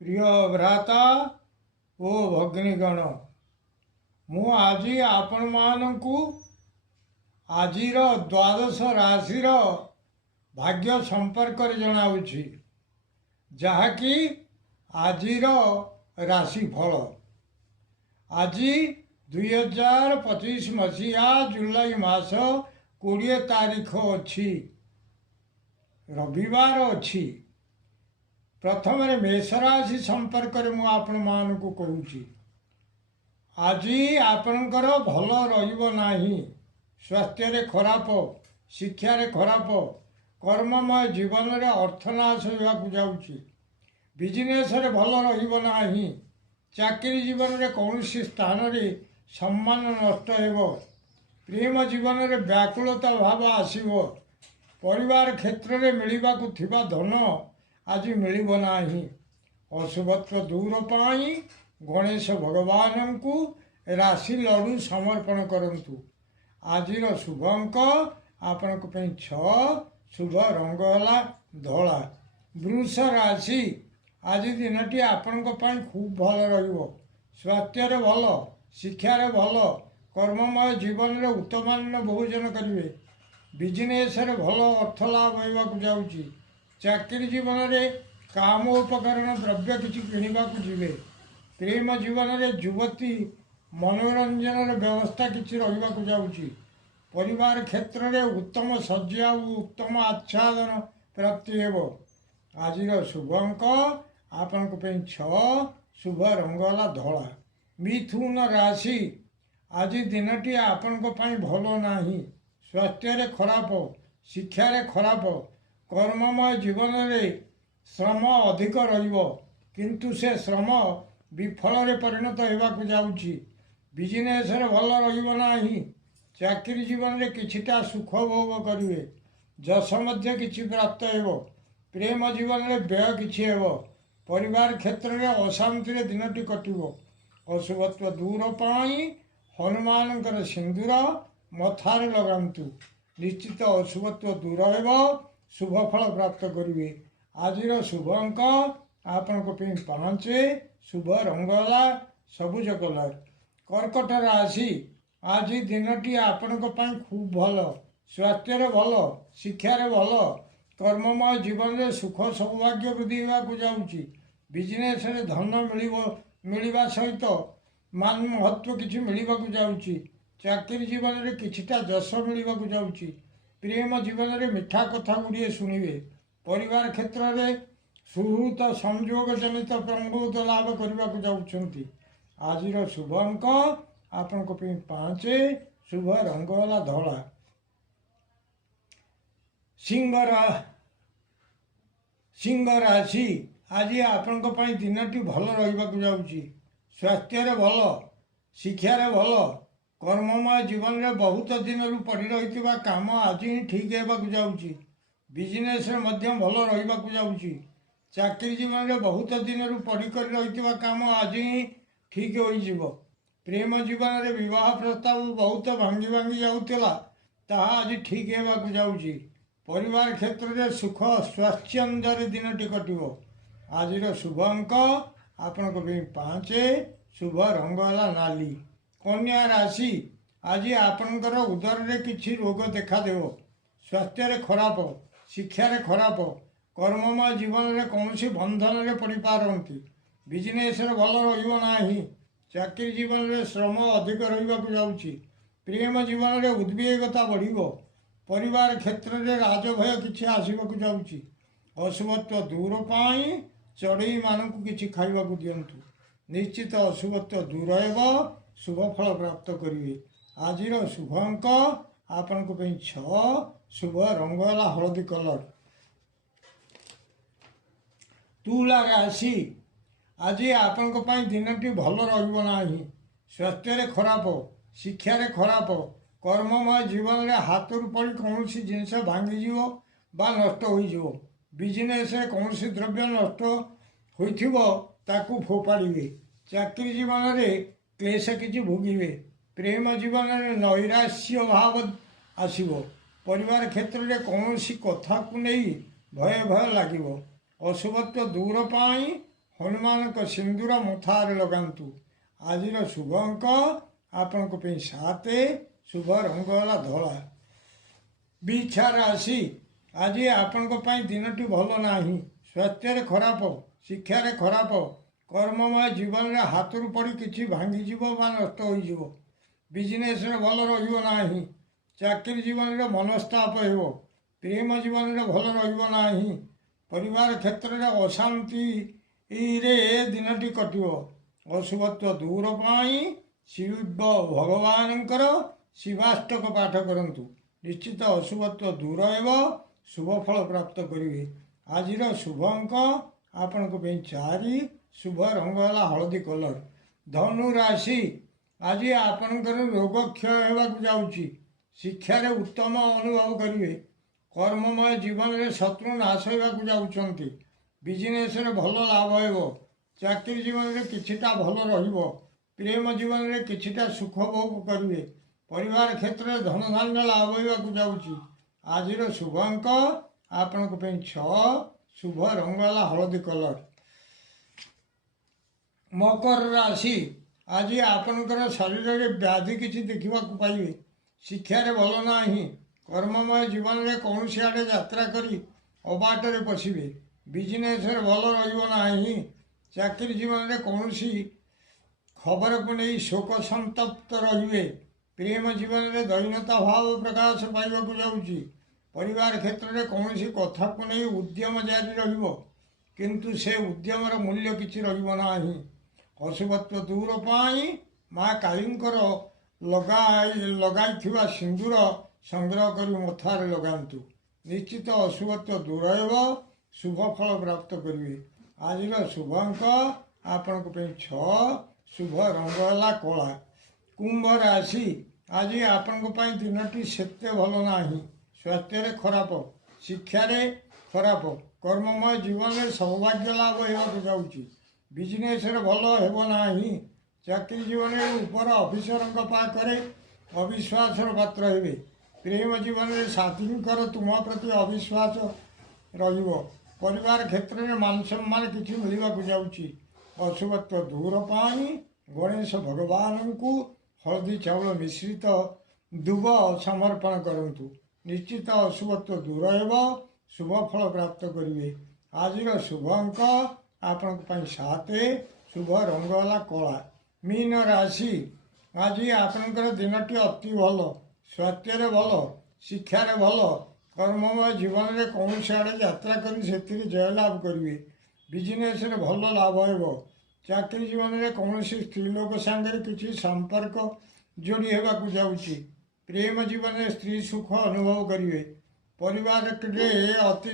प्रिय भ्राता ओ भगिनीगण मु आज आपण मानकु आजिर द्वादश राशि भाग्य संपर्क जनाऊँगी जहाँकि आजिर राशिफल आज 2025 मसीहा जुलाई मास 20 तारीख अच्छी रविवार अच्छी प्रथम मेष राशि संपर्क में आपण मानकु कहूँ आज आपणकर भल रही स्वास्थ्य खराब शिक्षा खराब कर्ममय जीवन में अर्थनाश होगा जाऊँगी बिजनेस भल रहा चाकरी जीवन में कौन स्थान रे सम्मान नष्ट हो प्रेम जीवन में व्याकुलता भाव आसव परिवार क्षेत्र में मिलवा धन आज मिलना अशुभत्व दूर पाई गणेश भगवान को राशि लड्डू समर्पण करंतु आज शुभ अंक आपण 6 शुभ रंग है धला वृष राशि आज दिनटी आपण खूब भल रहिबो स्वास्थ्य भल शिक्षा भल कर्ममय जीवन में उत्तम भोजन करेंगे बिजनेस भल अर्थ लाभ होगा जाऊँगी चाकरी जीवन में काम उपकरण द्रव्य किसी किणवा जीवे प्रेम जीवन में युवती मनोरंजन व्यवस्था किसी रहा जाऊँगी परिवार क्षेत्र में उत्तम सज्जा और उत्तम आच्छादन प्राप्ति हो आज शुभ अंक आपण 6 शुभ रंग है धला मिथुन राशि आज दिनटी आपण भल ना स्वास्थ्य खराब शिक्षा खराब कर्ममय जीवन में श्रम अधिक किंतु से श्रम विफल परिणत होगा जाऊँगी बिजनेस भल रहा चाकरी जीवन में किछिटा सुख भोग करेंगे जश मध्य किछि प्राप्त हो प्रेम जीवन में व्यय किछि हो परिवार क्षेत्र में अशांति दिनटी कटिव अशुभत्व दूर पाई हनुमान सिंदूर मथार लगातु निश्चित अशुभत्व दूर हो शुभ फल प्राप्त करेंगे आज शुभ अंक आपण 5 शुभ रंग है सबुज कलर कर्कट राशि आज दिनटी आपण खूब भल स्वास्थ्य भल शिक्षा भल कर्ममय जीवन में सुख सौभाग्य वृद्धि होगा जाऊँगी बिजनेस धन मिलवा सहित मान महत्व किसी मिलवा जाऊँगी चाकरी जीवन में किछिटा जश मिलवा जाऊँगी प्रेम जीवन में मिठा कथा गुड़िए शुणवे परिवार क्षेत्र में सुहृत संयोग जनित प्रमोद लाभ करने को जाऊँगी आज शुभ अंक आपण 5 शुभ रंग है धला सिंह राशि आज आपण दिनटी भल रहा जाऊँगी स्वास्थ्य भल शिक्षा भल कर्ममय जीवन में बहुत दिन रू पड़ रही काम आज ही ठीक होगा जाऊँगी बिजनेस भल रहा जाऊँगी चाकरी जीवन में बहुत दिन रू पड़ कर रही काम आज ही ठीक हो प्रेम जीवन में विवाह प्रस्ताव बहुत भांगी भांगी जाऊला आज ठीक होगा जाऊँगी परिवार क्षेत्र में सुख स्वाच्छंद्य दिनटी कटिव आज शुभ अंक आपण 5 शुभ रंग है नाली कन्या राशि आज आपणकर उदर में किसी रोग देखादेव स्वास्थ्य खराब शिक्षा खराब कर्ममय जीवन में कौन बंधन में पड़ पारती बिजनेस भल रहा चाकरी जीवन में श्रम अधिक रहा जाऊँगी प्रेम जीवन में उद्वेगता बढ़ परिवार क्षेत्र में राजभय किसी आसवाक जाऊँगी अशुभत्व दूर पाई चढ़ई मानक किसी खावा दिंतु निश्चित अशुभत्व दूर हो शुभ फल प्राप्त करेंगे आज शुभ अंक आपण 6 शुभ रंग है हलदी कलर तुला राशि आज आपण दिनटी भल रहा स्वास्थ्य खराब शिक्षा खराब कर्ममय जीवन में हाथ रू पड़ी कौन जिनस भांगी बा नष्ट हो बिजनेस कौन द्रव्य नष्ट हो फोपाड़े चाकरी जीवन में क्लेश किसी भोगे प्रेम जीवन में नैराश्य भाव आसव परिवार क्षेत्र में कौन कथा को नहीं भय भय लगे अशुभत्व दूर पाई ହନୁମାନଙ୍କ ସିନ୍ଦୁର ମଥାରେ ଲଗାନ୍ତୁ। ଆଜିର ଶୁଭ ଅଙ୍କ ଆପଣଙ୍କ ପାଇଁ 7, ଶୁଭ ରଙ୍ଗ ହେଲା ଧଳା। ବିଛା ରାଶି, ଆଜି ଆପଣଙ୍କ ପାଇଁ ଦିନଟି ଭଲ ନାହିଁ। ସ୍ୱାସ୍ଥ୍ୟରେ ଖରାପ, ଶିକ୍ଷାରେ ଖରାପ, କର୍ମମୟ ଜୀବନରେ ହାତରୁ ପଡ଼ି କିଛି ଭାଙ୍ଗିଯିବ ବା ନଷ୍ଟ ହୋଇଯିବ। ବିଜନେସରେ ଭଲ ରହିବ ନାହିଁ। ଚାକିରି ଜୀବନରେ ମନସ୍ତାପ ହେବ। ପ୍ରେମ ଜୀବନରେ ଭଲ ରହିବ ନାହିଁ। ପରିବାର କ୍ଷେତ୍ରରେ ଅଶାନ୍ତିରେ ଦିନଟି କଟିବ। ଅଶୁଭତ୍ୱ ଦୂର ପାଇଁ ଶିବ ଭଗବାନଙ୍କର ଶିବାଷ୍ଟକ ପାଠ କରନ୍ତୁ। ନିଶ୍ଚିତ ଅଶୁଭତ୍ୱ ଦୂର ହେବ, ଶୁଭ ଫଳ ପ୍ରାପ୍ତ କରିବେ। ଆଜିର ଶୁଭ ଅଙ୍କ ଆପଣଙ୍କ ପାଇଁ 4, ଶୁଭ ରଙ୍ଗ ହେଲା ହଳଦୀ କଲର। ଧନୁ ରାଶି, ଆଜି ଆପଣଙ୍କର ରୋଗ କ୍ଷୟ ହେବାକୁ ଯାଉଛି। ଶିକ୍ଷାରେ ଉତ୍ତମ ଅନୁଭବ କରିବେ। କର୍ମମୟ ଜୀବନରେ ଶତ୍ରୁ ନାଶ ହେବାକୁ ଯାଉଛନ୍ତି। ବିଜନେସରେ ଭଲ ଲାଭ ହେବ। ଚାକିରି ଜୀବନରେ କିଛିଟା ଭଲ ରହିବ। ପ୍ରେମ ଜୀବନରେ କିଛିଟା ସୁଖ ଭୋଗ କରିବେ। ପରିବାର କ୍ଷେତ୍ରରେ ଧନଧାନ୍ୟ ଲାଭ ହେବାକୁ ଯାଉଛି। ଆଜିର ଶୁଭ ଅଙ୍କ ଆପଣଙ୍କ ପାଇଁ 6, ଶୁଭ ରଙ୍ଗ ହେଲା ହଳଦୀ କଲର। ମକର ରାଶି, ଆଜି ଆପଣଙ୍କର ଶରୀରରେ ବ୍ୟାଧି କିଛି ଦେଖିବାକୁ ପାଇବେ। ଶିକ୍ଷାରେ ଭଲ ନାହିଁ। କର୍ମମୟ ଜୀବନରେ କୌଣସି ଆଡ଼େ ଯାତ୍ରା କରି ଅବାଟରେ ପଶିବେ। ବିଜନେସରେ ଭଲ ରହିବ ନାହିଁ। ଚାକିରି ଜୀବନରେ କୌଣସି ଖବରକୁ ନେଇ ଶୋକ ସନ୍ତପ୍ତ ରହିବେ। ପ୍ରେମ ଜୀବନରେ ଦୈନ୍ୟତା ଭାବ ପ୍ରକାଶ ପାଇବାକୁ ଯାଉଛି। ପରିବାର କ୍ଷେତ୍ରରେ କୌଣସି କଥାକୁ ନେଇ ଉଦ୍ୟମ ଜାରି ରହିବ, କିନ୍ତୁ ସେ ଉଦ୍ୟମର ମୂଲ୍ୟ କିଛି ରହିବ ନାହିଁ। ଅଶୁଭତ୍ୱ ଦୂର ପାଇଁ ମା କାଳୀଙ୍କର ଲଗାଇଥିବା ସିନ୍ଦୁର ସଂଗ୍ରହ କରି ମଥାରେ ଲଗାନ୍ତୁ। ନିଶ୍ଚିତ ଅଶୁଭତ୍ୱ ଦୂର ହେବ, ଶୁଭ ଫଳ ପ୍ରାପ୍ତ କରିବେ। ଆଜିର ଶୁଭ ଅଙ୍କ ଆପଣଙ୍କ ପାଇଁ 6, ଶୁଭ ରଙ୍ଗ ହେଲା କଳା। କୁମ୍ଭ ରାଶି, ଆଜି ଆପଣଙ୍କ ପାଇଁ ଦିନଟି ସେତେ ଭଲ ନାହିଁ। ସ୍ୱାସ୍ଥ୍ୟରେ ଖରାପ, ଶିକ୍ଷାରେ ଖରାପ, କର୍ମମୟ ଜୀବନରେ ସୌଭାଗ୍ୟ ଲାଭ ହେବାକୁ ଯାଉଛି। ବିଜନେସରେ ଭଲ ହେବ ନାହିଁ। ଚାକିରି ଜୀବନରେ ଉପର ଅଫିସରଙ୍କ ପାଖରେ ଅବିଶ୍ୱାସର ପାତ୍ର ହେବେ। ପ୍ରେମ ଜୀବନରେ ସାଥୀଙ୍କର ତୁମ ପ୍ରତି ଅବିଶ୍ୱାସ ରହିବ। ପରିବାର କ୍ଷେତ୍ରରେ ମାନ ସମ୍ମାନ କିଛି ମିଳିବାକୁ ଯାଉଛି। ଅଶୁଭତ୍ୱ ଦୂର ପାଇଁ ଗଣେଶ ଭଗବାନଙ୍କୁ ହଳଦୀ ଚାଉଳ ମିଶ୍ରିତ ଦୁବ ସମର୍ପଣ କରନ୍ତୁ। ନିଶ୍ଚିତ ଅଶୁଭତ୍ୱ ଦୂର ହେବ, ଶୁଭ ଫଳ ପ୍ରାପ୍ତ କରିବେ। ଆଜିର ଶୁଭ ଅଙ୍କ ଆପଣଙ୍କ ପାଇଁ 7, ଶୁଭ ରଙ୍ଗ ହେଲା କଳା। ମୀନ ରାଶି, ଆଜି ଆପଣଙ୍କର ଦିନଟି ଅତି ଭଲ। ସ୍ୱାସ୍ଥ୍ୟରେ ଭଲ, ଶିକ୍ଷାରେ ଭଲ, କର୍ମମୟ ଜୀବନରେ କୌଣସି ଆଡ଼େ ଯାତ୍ରା କରି ସେଥିରେ ଜୟଲାଭ କରିବେ। ବିଜନେସରେ ଭଲ ଲାଭ ହେବ। ଚାକିରି ଜୀବନରେ କୌଣସି ସ୍ତ୍ରୀ ଲୋକ ସାଙ୍ଗରେ କିଛି ସମ୍ପର୍କ ଯୋଡ଼ି ହେବାକୁ ଯାଉଛି। ପ୍ରେମ ଜୀବନରେ ସ୍ତ୍ରୀ ସୁଖ ଅନୁଭବ କରିବେ। ପରିବାରରେ ଅତି